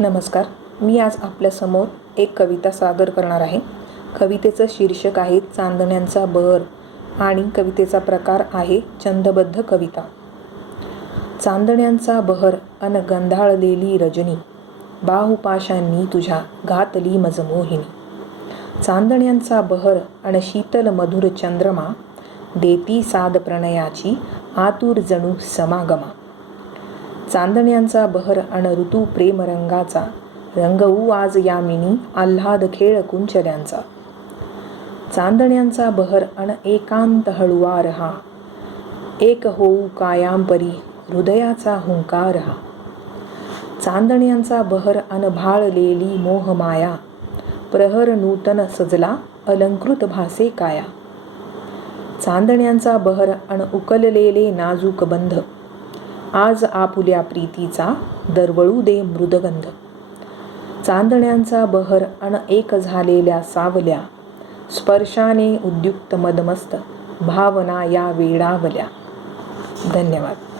नमस्कार. मी आज आपल्यासमोर एक कविता सादर करणार आहे. कवितेचं शीर्षक आहे चांदण्यांचा बहर आणि कवितेचा प्रकार आहे छंदबद्ध कविता. चांदण्यांचा बहर अन गंधाळलेली रजनी बाहुपाशांनी तुझ्या घातली मजमोहिनी. चांदण्यांचा बहर अन शीतल मधुर चंद्रमा देती साद प्रणयाची आतुर जणू समागमा. चांदण्यांचा बहर अन ऋतू प्रेमरंगाचा. रंगवू आज यामिनी आल्हाद खेळ कुंचल्यांचा चांदण्यांचा बहर अन एकांत हळुवार हा एक होऊ कायांपरी हृदयाचा हुंकार हा चांदण्यांचा बहर अन भाळलेली मोहमाया प्रहर नूतन सजला अलंकृत भासे काया. चांदण्यांचा बहर अन उकललेले नाजूक बंध. आज आपुल्या प्रीतीचा दरवळू दे मृदगंध. चांदण्यांचा बहर अन एक झालेल्या सावल्या स्पर्शाने उद्युक्त मदमस्त भावना या वेडावल्या. धन्यवाद.